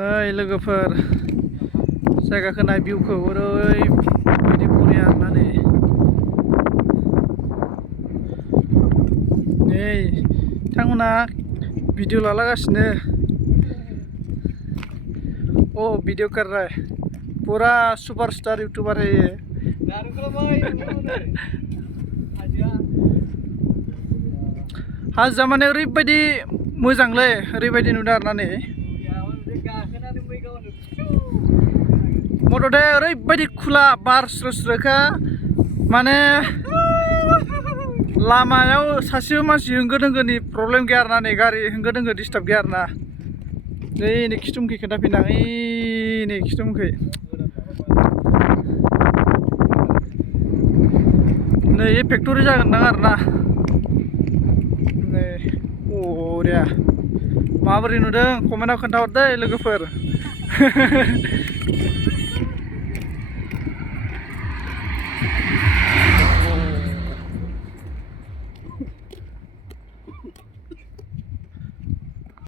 नै लोगोफोर जायगाखौ नाय भिउखौ ओरैबायदि बरिया आरोना नै बिथांमोना भिडिअ लागासिनो ओ वीडियो कर रहा है पूरा सुपरस्टार यूट्यूबर है ये हाजोआ माने ओरैबायदि मोजांलै ओरैबायदि नुदों आरोना नै मथथे ओरैबायदि खुला बार स्रो स्रोखा माने लामायाव सासेबो मानसि होंगो दोंगोनि प्रब्लेम गैया आरोना नै गारि होंगो दोंगो डिस्टार्ब गैया आरोना नै खिथुमखै खोन्थाफिना नै खिथुमखै नै फेक्टरि जागोनदां आरोना नै बरिया माबोरै नुदों कमेन्टआव खोन्थाहरदे लोगोफोर